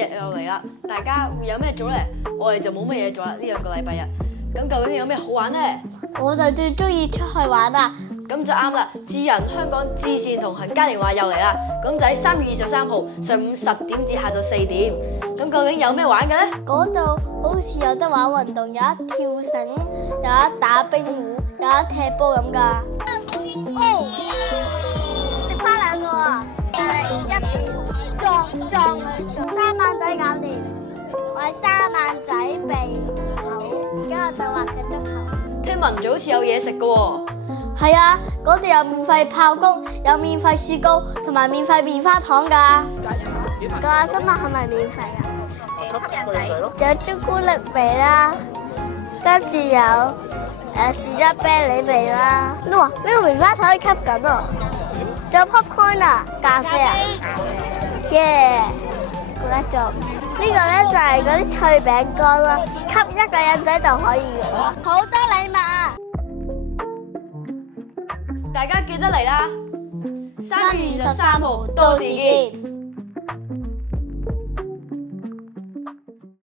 日又嚟啦，大家會有咩做咧？我哋就冇乜嘢做啦，呢兩個禮拜日。咁究竟有咩好玩咧？我就最中意出去玩啦。咁就啱啦！智人香港至善同行嘉年華又嚟啦！咁就喺3月23號上午10點至下晝4點。咁究竟有咩玩嘅咧？嗰度好似有得玩運動，有得跳繩，有得打冰壺，有得踢波咁㗎。哦，食翻2個啊！1點撞佢做3萬仔搞掂，我係3萬仔鼻口，而家我就畫緊足球。聽聞就好似有嘢食嘅喎。係啊，嗰度有免費爆谷，有免費雪糕，同埋免費棉花糖㗎。個新聞係咪免費㗎？吸引仔。仲有朱古力味啦，跟住有士多啤梨味啦。哇，呢個棉花糖可以吸緊啊！仲有 popcorn 啊，咖啡啊，耶！覺得做呢個咧就係嗰啲脆餅乾啦，吸一個人仔就可以嘅。好多禮物啊！大家記得嚟啦！3月23號到時見。